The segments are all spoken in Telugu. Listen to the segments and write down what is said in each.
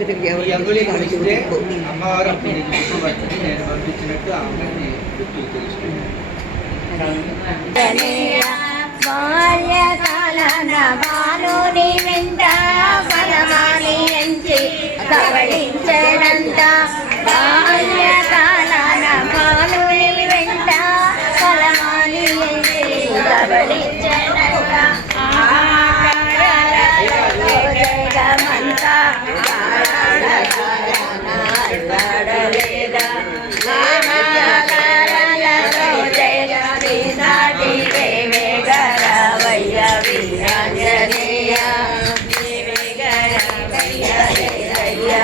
ఇద్దరు ఈ ఎవరు అంగుళీ వాళ్ళు కొలిస్తే చూపించుకో. అమ్మవారు అప్పుడు నీకు గుర్తుపడుతుంది నేను పంపించినట్టు ఆ అమ్మని గుర్తు తెలుసుకుంటాను బాల్యకాలన బాలుని వెంట బలమాని ఎంచి కబళించడంత బాల్యకాలన బాలుని వెంట బలమాని ఎంచి కబళించడంత జయ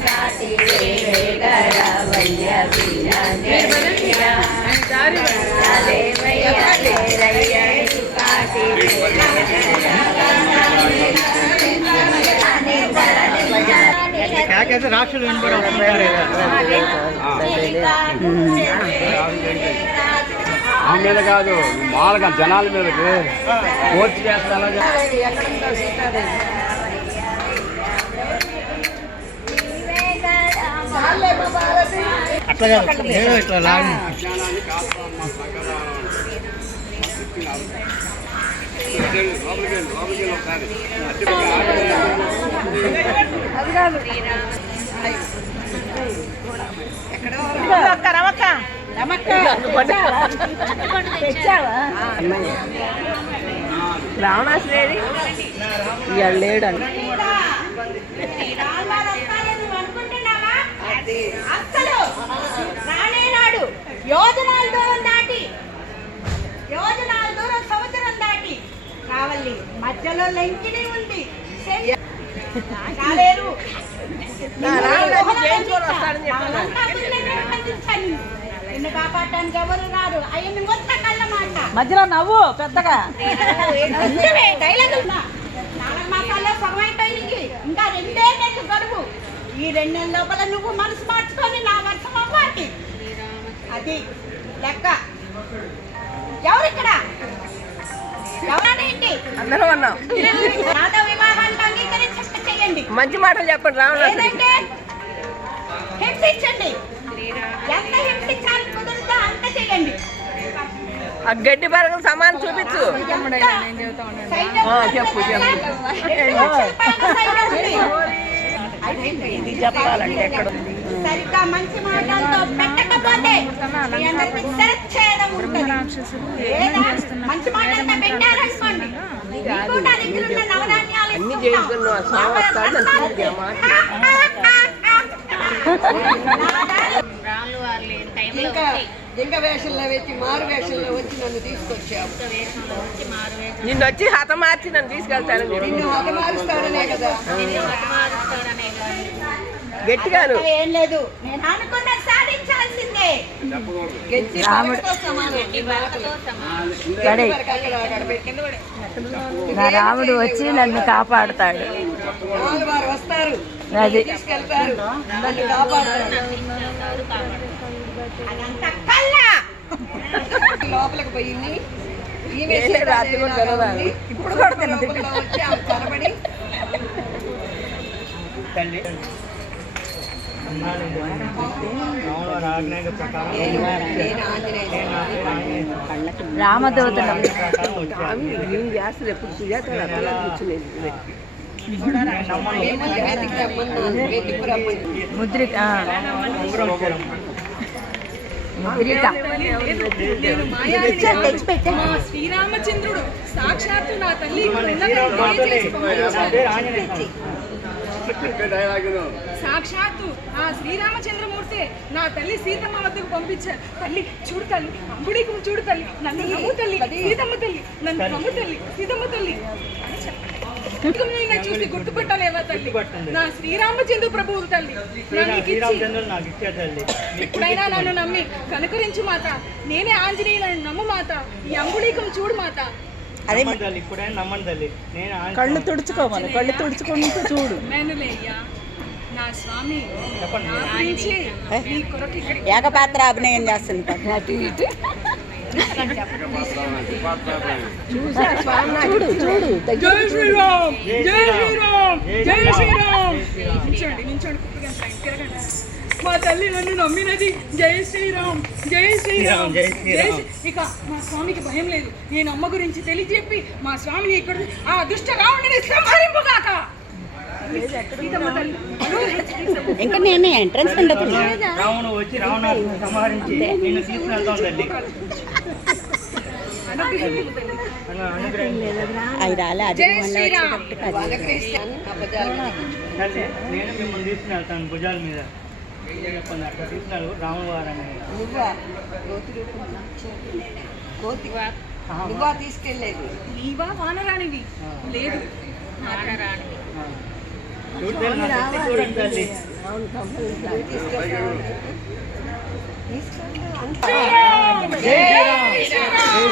సాటి వేగరవయ్య వీరాంజనేయ ఆ మీద కాదు మామూలుగా జనాల మీదకి కోర్టు చేస్తే అట్లా కాదు. నేను ఇట్లా లాగి ఇవాళ అస్సలు రానేనాడు యోజనాల దూరం దాటి. యోజనాల దూరం సంవత్సరం దాటి. కావాలి మధ్యలో లెంకిని ఉంది. నిన్ను కాపాడటానికి ఎవరు రారు? అయ్యని వచ్చా కళ్ళ మాట. మధ్యలో నవ్వు పెద్దగా. నాలుగు మాసాల్లో సగం అయిపోయింది ఇంకా రెండే నెలలు గడువు. ఈ రెండు నెలల లోపల నువ్వు మనసు మార్చుకొని నా వర్షం అవ్వాలి అది లెక్క. ఎవరిక్కడ? ఎవరేంటి అందరూ ఉన్నాం నాతో వివాహానికి అంగీకరించట్టు చేయండి మంచి మాటలు చెప్పండి లేదంటే హింసించండి. ఎంత హింసించాలి కుదురుతో అంత చేయండి ఆ గడ్డి పరగలు సమానం చూపించు. ఆ, చెప్పు, చెప్పు. ఇది చెప్పాలంటే ఎక్కడ ఉంది? సరిగ్గా మంచి మాటలతో పెట్టకపోతే మీ అందరికీ శరచ్ఛేదం ఉంటుంది. లేదా మంచి మాటలతో పెట్టారనుకోండి మీకు నా దగ్గర ఉన్న నవధాన్యాలు అన్ని ఇస్తున్నాం. జింక వేషంలో వచ్చి మారు వేషంలో వచ్చి నన్ను తీసుకొచ్చావు. నిన్ను వచ్చి హతమార్చి నన్ను తీసుకెళ్తాను. నిన్ను హతమారుస్తాడనే కదా. గట్టిగాను ఏం లేదు. నేను అనుకున్న సాధించాల్సిందే. నీ రాముడు వచ్చి నన్ను కాపాడుతాడు. వస్తారు. అది. తీసుకెళ్తారు. నన్ను కళ్ళ లోపలికి పోయింది. ఈమె? ఇప్పుడు కూడా వచ్చి ఆమె కనబడి తల్లి. చేస్తారు ఎప్పుడు సుజాత కూర్చునేది ముద్రిక ఆ, ఉంగరం ఇచ్చారు. ముద్రిక శ్రీరామచంద్రుడు సాక్షాత్తు నా తల్లి సాక్షాత్తు ఆ శ్రీరామచంద్రమూర్తి నా తల్లి సీతమ్మ వద్దకు పంపించారు తల్లి చూడు తల్లి అంబుడికి చూడు తల్లి నన్ను నమ్ము తల్లి సీతమ్మ తల్లి నన్ను నమ్ము తల్లి సీతమ్మ తల్లి అని చెప్పండి. చూసి గుర్తుపట్టలేవా తల్లి. నా శ్రీరామచంద్ర ప్రభువు తల్లి. నా శ్రీరామ నీకు ఇచ్చి. శ్రీరామచంద్రుడు నాకు ఇచ్చే తల్లి. ఇప్పుడైనా నన్ను నమ్మి కనుకరించు మాత. నేనే ఆంజనేయులను నమ్ము మాత. ఈ అంబుళీకం చూడు మాత. తల్లి ఇప్పుడైనా నమ్మని తల్లి. నేను కళ్ళు తుడుచుకోమని కళ్ళు తుడుచుకుంటూ చూడు. మేనులేయ్యా. నా స్వామి చెప్పండి. నా గురించి నీ కొరకు ఇక్కడ ఏకపాత్ర అభినయం ఇటు. చూడు చూడు జై శ్రీరామ్ జై శ్రీరామ్ జై శ్రీరామ్ నించోండి నించోండి మా తల్లి నన్ను నమ్మినది జై శ్రీరామ్ జై శ్రీరామ్ జై ఇక మా స్వామికి భయం లేదు నేను అమ్మ గురించి తెలియజెప్పి మా స్వామిని ఇక్కడ ఆ దుష్ట రావణుని సంహరింపుగాక ఇంకా నేను ఎంట్రన్స్ ఉండదు రావణు వచ్చి రావణ సంహరించి నేను తీసుకెళ్తాం తల్లి. అవి రాలే అది నేను మిమ్మల్ని తీసుకుని వెళ్తాను భుజాల మీద. తీసుకున్నాడు నువ్వా? తీసుకెళ్ళేది? నీవా వానరానివి? లేదు. చూడు తల్లి, నా శక్తి చూడండి తల్లి జై శ్రీరామ్ జై